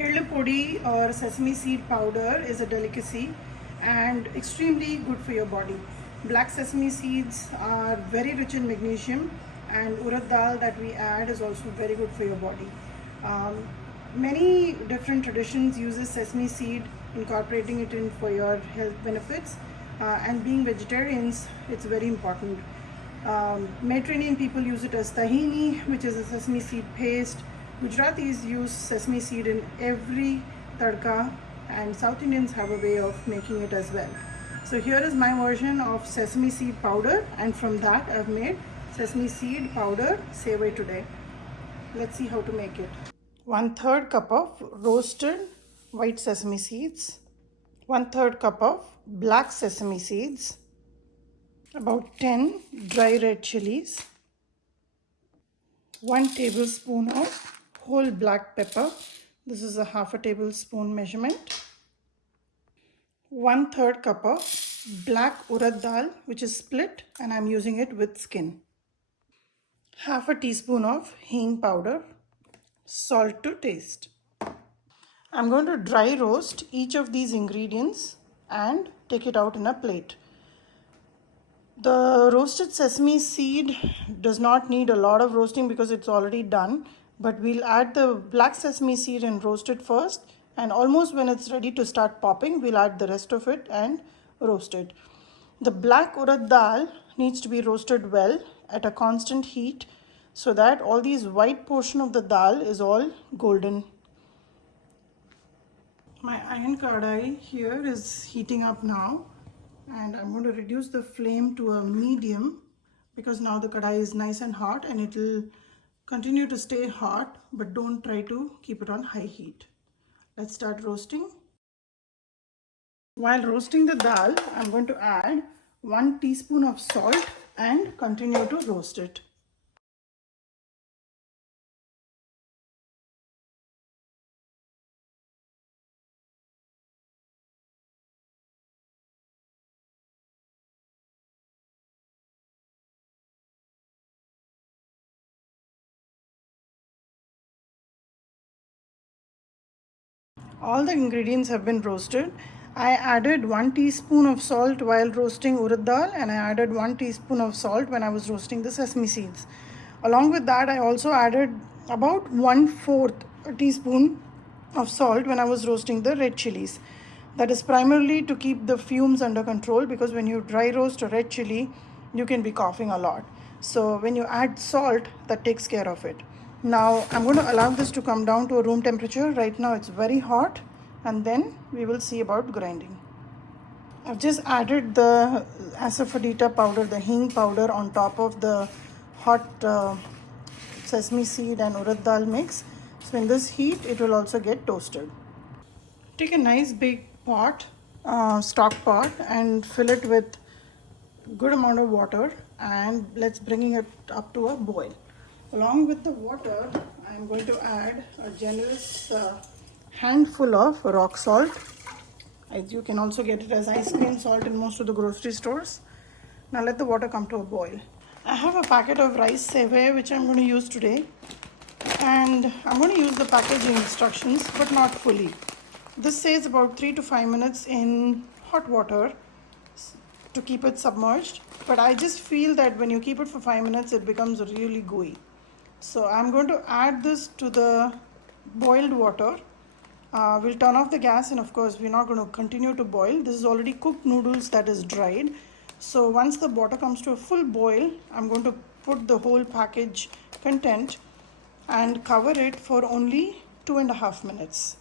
Ellu Podi or sesame seed powder is a delicacy and extremely good for your body. Black sesame seeds are very rich in magnesium, and urad dal that we add is also very good for your body. Many different traditions uses sesame seed, incorporating it in for your health benefits, and being vegetarians, it's very important. Mediterranean people use it as tahini, which is a sesame seed paste. Gujaratis use sesame seed in every tadka, and South Indians have a way of making it as well. So here is my version of sesame seed powder, and from that I've made sesame seed powder sevai today. Let's see how to make it. 1/3 cup of roasted white sesame seeds, 1/3 cup of black sesame seeds, about 10 dry red chillies, 1 tablespoon of whole black pepper. This is a half a tablespoon measurement. 1/3 cup of black urad dal, which is split, and I'm using it with skin. Half a teaspoon of hing powder. Salt to taste. I'm going to dry roast each of these ingredients and take it out in a plate. The roasted sesame seed does not need a lot of roasting because it's already done, but we'll add the black sesame seed and roast it first, and almost when it's ready to start popping, we'll add the rest of it and roast it. The black urad dal needs to be roasted well at a constant heat so that all these white portion of the dal is all golden. My iron kadai here is heating up now, and I'm going to reduce the flame to a medium because now the kadai is nice and hot, and it will continue to stay hot, but don't try to keep it on high heat. Let's start roasting. While roasting the dal, I'm going to add 1 teaspoon of salt and continue to roast it. All the ingredients have been roasted. I added 1 teaspoon of salt while roasting urad dal, and I added 1 teaspoon of salt when I was roasting the sesame seeds. Along with that, I also added about 1/4 teaspoon of salt when I was roasting the red chillies. That is primarily to keep the fumes under control, because when you dry roast a red chilli, you can be coughing a lot. So when you add salt, that takes care of it. Now I'm going to allow this to come down to a room temperature. Right now it's very hot, and then we will see about grinding. I've just added the asafoetida powder, the hing powder, on top of the hot sesame seed and urad dal mix. So in this heat, it will also get toasted. Take a nice big pot, stock pot, and fill it with good amount of water, and let's bring it up to a boil. Along with the water, I'm going to add a generous handful of rock salt. You can also get it as ice cream salt in most of the grocery stores. Now let the water come to a boil. I have a packet of rice sevai which I'm going to use today, and I'm going to use the packaging instructions but not fully. This says about 3 to 5 minutes in hot water to keep it submerged, but I just feel that when you keep it for 5 minutes, it becomes really gooey. So I'm going to add this to the boiled water. We'll turn off the gas, and of course we're not going to continue to boil. This is already cooked noodles that is dried. So once the water comes to a full boil, I'm going to put the whole package content and cover it for only 2.5 minutes.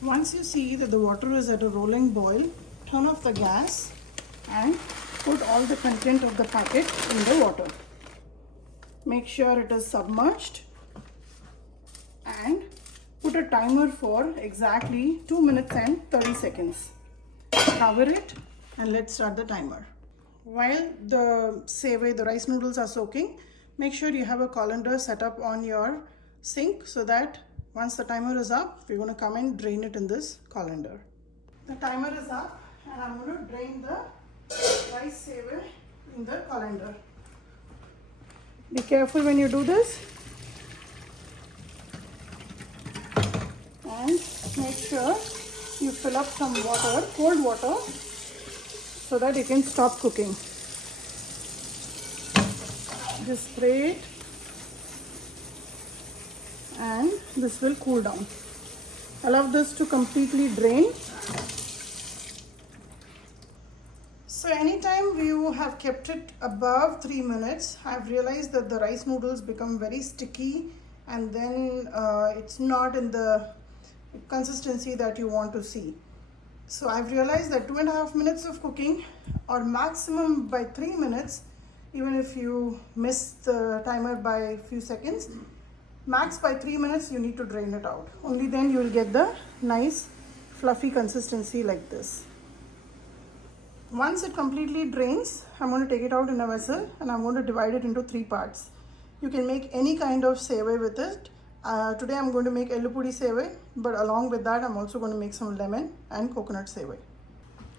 Once you see that the water is at a rolling boil, turn off the gas and put all the content of the packet in the water. Make sure it is submerged and put a timer for exactly 2 minutes and 30 seconds. Cover it and let's start the timer. While the sevai, the rice noodles, are soaking, make sure you have a colander set up on your sink so that once the timer is up, we're going to come and drain it in this colander. The timer is up, and I'm going to drain the rice sevai in the colander. Be careful when you do this, and sure you fill up some water, cold water, so that you can stop cooking. Just spray it and this will cool down. Allow this to completely drain. So anytime you have kept it above 3 minutes, I've realized that the rice noodles become very sticky, and then it's not in the consistency that you want to see. So I've realized that 2.5 minutes of cooking, or maximum by 3 minutes, even if you miss the timer by a few seconds, max by 3 minutes you need to drain it out. Only then you will get the nice fluffy consistency like this. Once it completely drains, I'm going to take it out in a vessel and I'm going to divide it into 3 parts. You can make any kind of sevai with it. Today I'm going to make Ellu Podi Sevai, but along with that I'm also going to make some lemon and coconut sevai.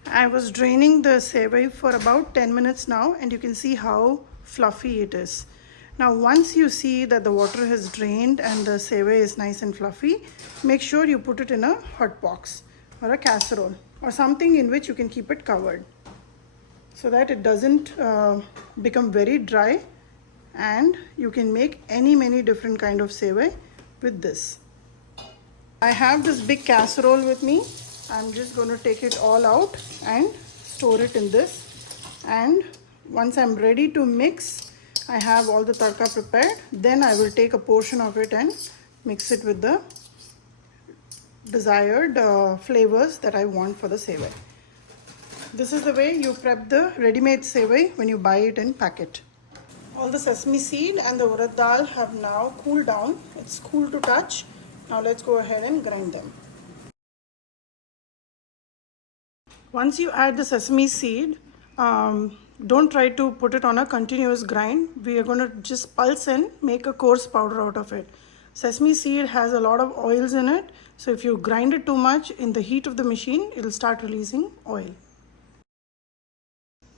I was draining the sevai for about 10 minutes now, and you can see how fluffy it is. Now once you see that the water has drained and the sevai is nice and fluffy, make sure you put it in a hot box or a casserole or something in which you can keep it covered, so that it doesn't become very dry, and you can make many different kind of sevai with this. I have this big casserole with me. I'm just going to take it all out and store it in this, and once I'm ready to mix, I have all the tadka prepared. Then I will take a portion of it and mix it with the desired flavors that I want for the sevai. This is the way you prep the ready-made sevai when you buy it in packet. All the sesame seed and the urad dal have now cooled down. It's cool to touch. Now let's go ahead and grind them. Once you add the sesame seed, don't try to put it on a continuous grind. We are going to just pulse and make a coarse powder out of it. Sesame seed has a lot of oils in it, so if you grind it too much in the heat of the machine, it will start releasing oil.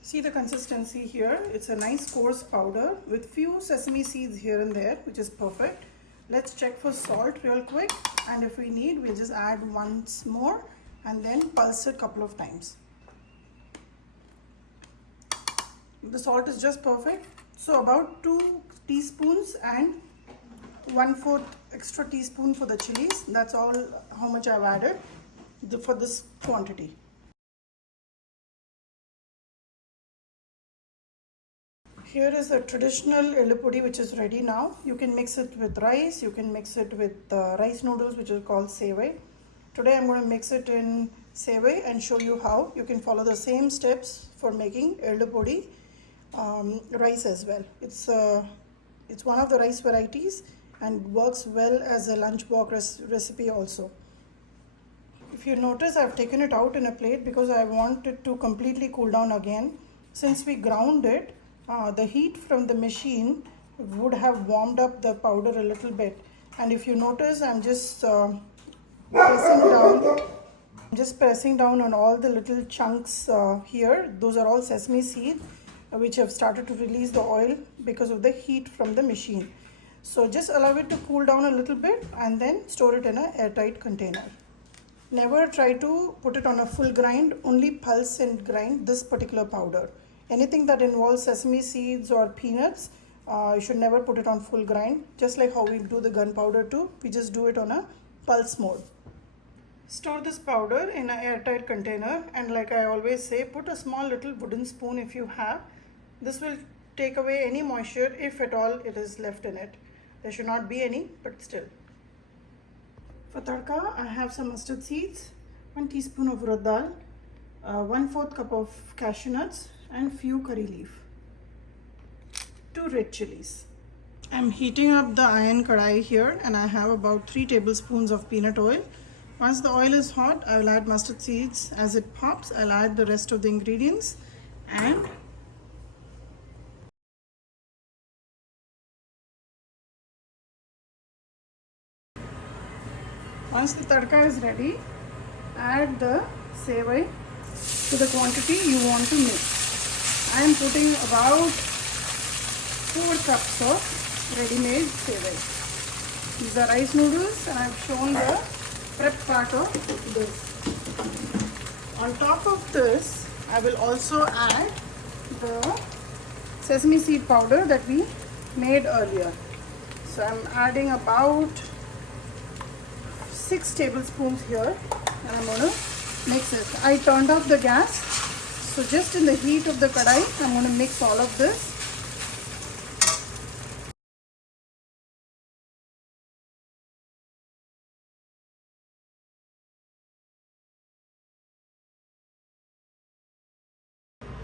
See the consistency here. It's a nice coarse powder with few sesame seeds here and there, which is perfect. Let's check for salt real quick, and if we need, we'll just add once more and then pulse it a couple of times. The salt is just perfect. So about 2 teaspoons and 1/4 extra teaspoon for the chillies. That's all how much I've added for this quantity. Here is the traditional Ellu Podi, which is ready now. You can mix it with rice, you can mix it with rice noodles, which is called sevai. Today I'm going to mix it in sevai and show you how you can follow the same steps for making Ellu Podi rice as well. It's one of the rice varieties and works well as a lunch box recipe also. If you notice, I've taken it out in a plate because I want it to completely cool down again. Since we ground it, the heat from the machine would have warmed up the powder a little bit, and if you notice, I'm just pressing down on all the little chunks here. Those are all sesame seeds which have started to release the oil because of the heat from the machine. So just allow it to cool down a little bit and then store it in an airtight container. Never try to put it on a full grind, only pulse and grind this particular powder. Anything that involves sesame seeds or peanuts, you should never put it on full grind. Just like how we do the gunpowder too, we just do it on a pulse mode. Store this powder in an airtight container, and like I always say, put a small little wooden spoon if you have. This will take away any moisture if at all it is left in it. There should not be any, but still. For tadka, I have some mustard seeds, 1 teaspoon of urad dal, 1/4 cup of cashew nuts, and few curry leaf, 2 red chillies. I'm heating up the iron kadai here, and I have about 3 tablespoons of peanut oil. Once the oil is hot, I will add mustard seeds. As it pops, I'll add the rest of the ingredients, and once the tadka is ready, add the sevai to the quantity you want to mix. I am putting about 4 cups of ready-made sevai. These are rice noodles, and I've shown the prep part of this. On top of this, I will also add the sesame seed powder that we made earlier. So I'm adding about 6 tablespoons here, and I'm going to mix it. I turned off the gas, so just in the heat of the kadai, I'm going to mix all of this.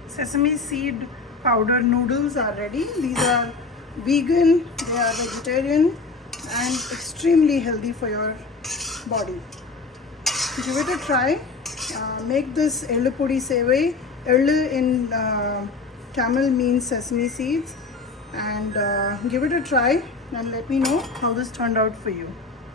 Sesame seed powder noodles are ready. These are vegan, they are vegetarian, and extremely healthy for your body. Give it a try. Make this Ellu Podi Sevai. Ellu in Tamil means sesame seeds. And give it a try and let me know how this turned out for you.